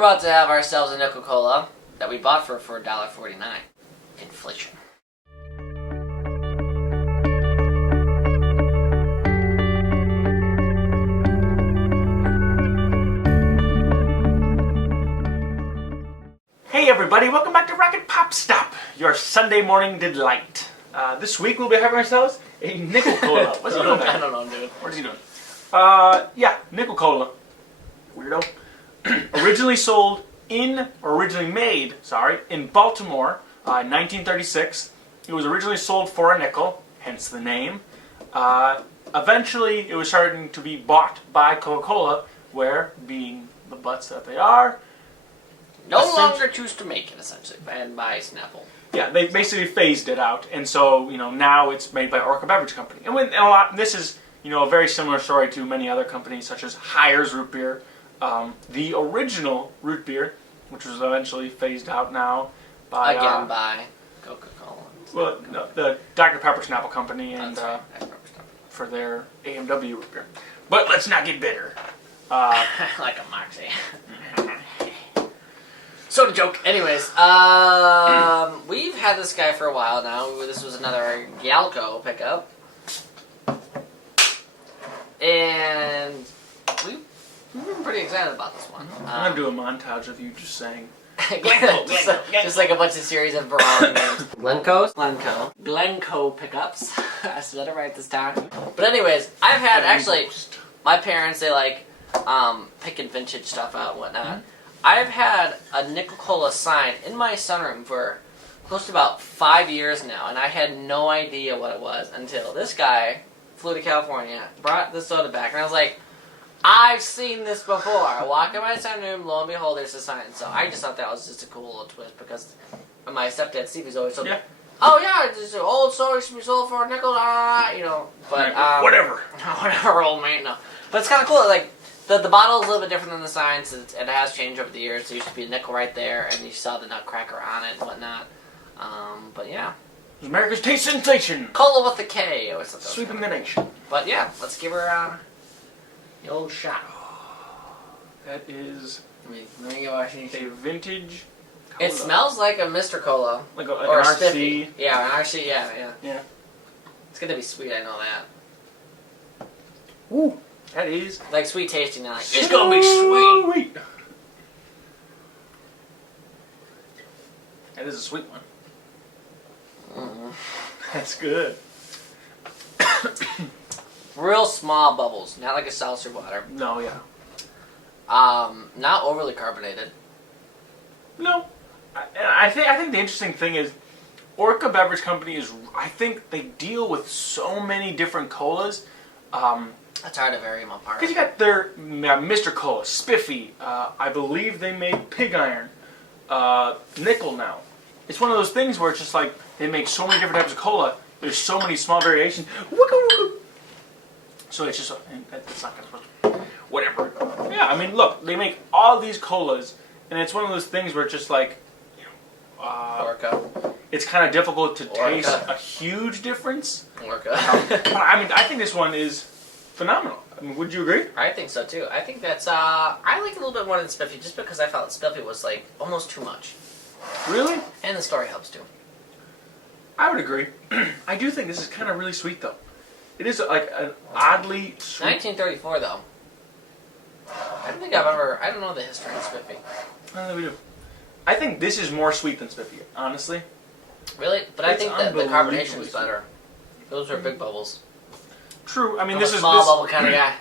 about to have ourselves a Nichol Kola that we bought for $1.49. Inflation. Hey everybody, welcome back to Rocketpopstop, your Sunday morning delight. This week we'll be having ourselves a Nichol Kola. What's he doing? I don't know, dude. What is he doing? Yeah, Nichol Kola. Weirdo. Originally made in Baltimore, 1936. It was originally sold for a nickel, hence the name. Eventually, it was starting to be bought by Coca-Cola, where, being the butts that they are, no longer choose to make it, essentially, and by Snapple. Yeah, they basically phased it out, and so now it's made by Orca Beverage Company. And this is a very similar story to many other companies, such as Hires Root Beer, the original root beer, which was eventually phased out now by by Coca-Cola. Well, no, the Dr. Pepper Snapple Company, and for their AMW root beer. But let's not get bitter. Like a Moxie. Soda joke. Anyways, we've had this guy for a while now. This was another Galco pickup. And we've been pretty excited about this one. I'm going to do a montage of you just saying... just like a bunch of series of Baron names. Glencoe pickups. I still gotta write this down. But anyways, I've had, actually, my parents, they like picking vintage stuff out and whatnot. Mm-hmm. I've had a Nichol Kola sign in my sunroom for close to about 5 years now, and I had no idea what it was until this guy flew to California, brought the soda back, and I was like, I've seen this before. I walk in my sunroom, lo and behold, there's a sign. So I just thought that was just a cool little twist, because my stepdad Steve is always told me, oh yeah, it's just an old soda should be sold for a nickel, but whatever, old man, no. But it's kind of cool, like. The bottle is a little bit different than the sign, so it has changed over the years. There used to be a nickel right there, and you saw the nutcracker on it and whatnot. But yeah. America's taste sensation! Cola with a K. Or something. Sweeping the nation. But yeah, let's give her the old shot. That is a vintage Cola. It smells like a Mr. Cola. Like or an RC. Spiffy. Yeah, an RC, yeah. It's going to be sweet, I know that. Woo! That is... like sweet tasting now. Like, it's gonna be sweet! That is a sweet one. Mm-hmm. That's good. Real small bubbles, not like a seltzer water. No, yeah. Not overly carbonated. No. I think the interesting thing is, Orca Beverage Company is... I think they deal with so many different colas. That's hard to vary them apart. Because you got their Mr. Cola, Spiffy, I believe they made Pig Iron, Nickel now. It's one of those things where it's just like, they make so many different types of cola, there's so many small variations. So it's just, it's not going to, whatever. Yeah, I mean, look, they make all these colas, and it's one of those things where it's just like, Orca. It's kind of difficult to taste a huge difference. Orca. But I mean, I think this one is phenomenal. I mean, would you agree? I think so too. I think that's I like it a little bit more than Spiffy, just because I felt Spiffy was like almost too much. Really? And the story helps too. I would agree. I do think this is kind of really sweet though. It is like an oddly sweet. 1934 though. I don't know the history of Spiffy. I don't think we do. I think this is more sweet than Spiffy, honestly. Really? But I think that the carbonation is better. Those are big bubbles. True. I mean, I'm a small bubble kind of guy.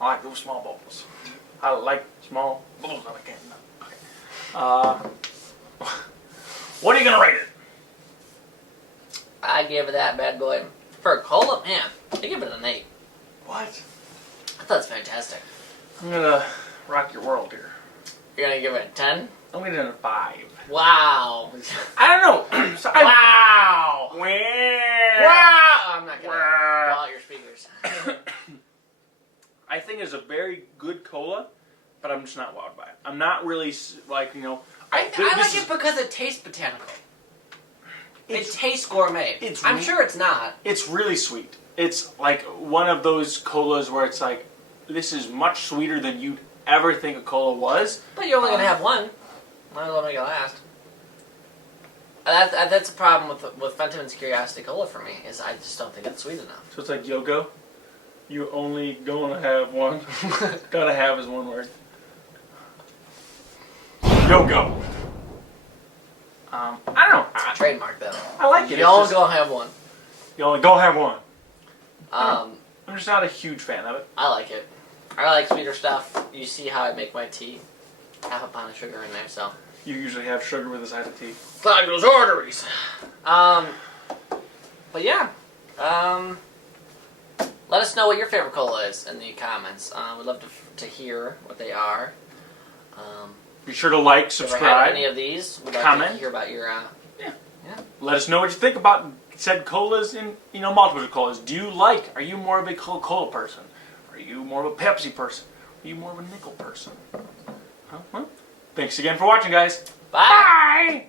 I like those small bubbles. I like small bubbles. I can't. Okay. What are you gonna rate it? I give it that bad boy for a cola. Man, I give it an 8. What? I thought it's fantastic. I'm gonna rock your world here. You're gonna give it a 10? I'm gonna give it a 5. Wow. I don't know. Wow. Wow. I'm not gonna blow out your speakers. I think it's a very good cola, but I'm just not wowed by it. I'm not really like I like it because it tastes botanical. It tastes gourmet. I'm sure it's not. It's really sweet. It's like one of those colas where it's like, this is much sweeter than you'd ever think a cola was. But you're only going to have one. Might as well make it last. That's a problem with Fentiman's Curiosity Cola for me, is I just don't think it's sweet enough. So it's like Yogo? You only gonna have one. Gotta have is one word. Yogo. I don't know. It's a trademark, though. I like it. You only gonna have one. You only gonna have one. I'm just not a huge fan of it. I like it. I like sweeter stuff. You see how I make my tea. Half a pound of sugar in there, so. You usually have sugar with a side of tea. Clog those arteries. But yeah. Let us know what your favorite cola is in the comments. We'd love to hear what they are. Be sure to like, If subscribe. you ever had any of these, we'd like comment. to hear about your. Yeah. Yeah. Let us know what you think about said colas and multiple colas. Are you more of a Coca-Cola person? Are you more of a Pepsi person? Are you more of a Nichol person? Huh? Well, thanks again for watching, guys. Bye. Bye.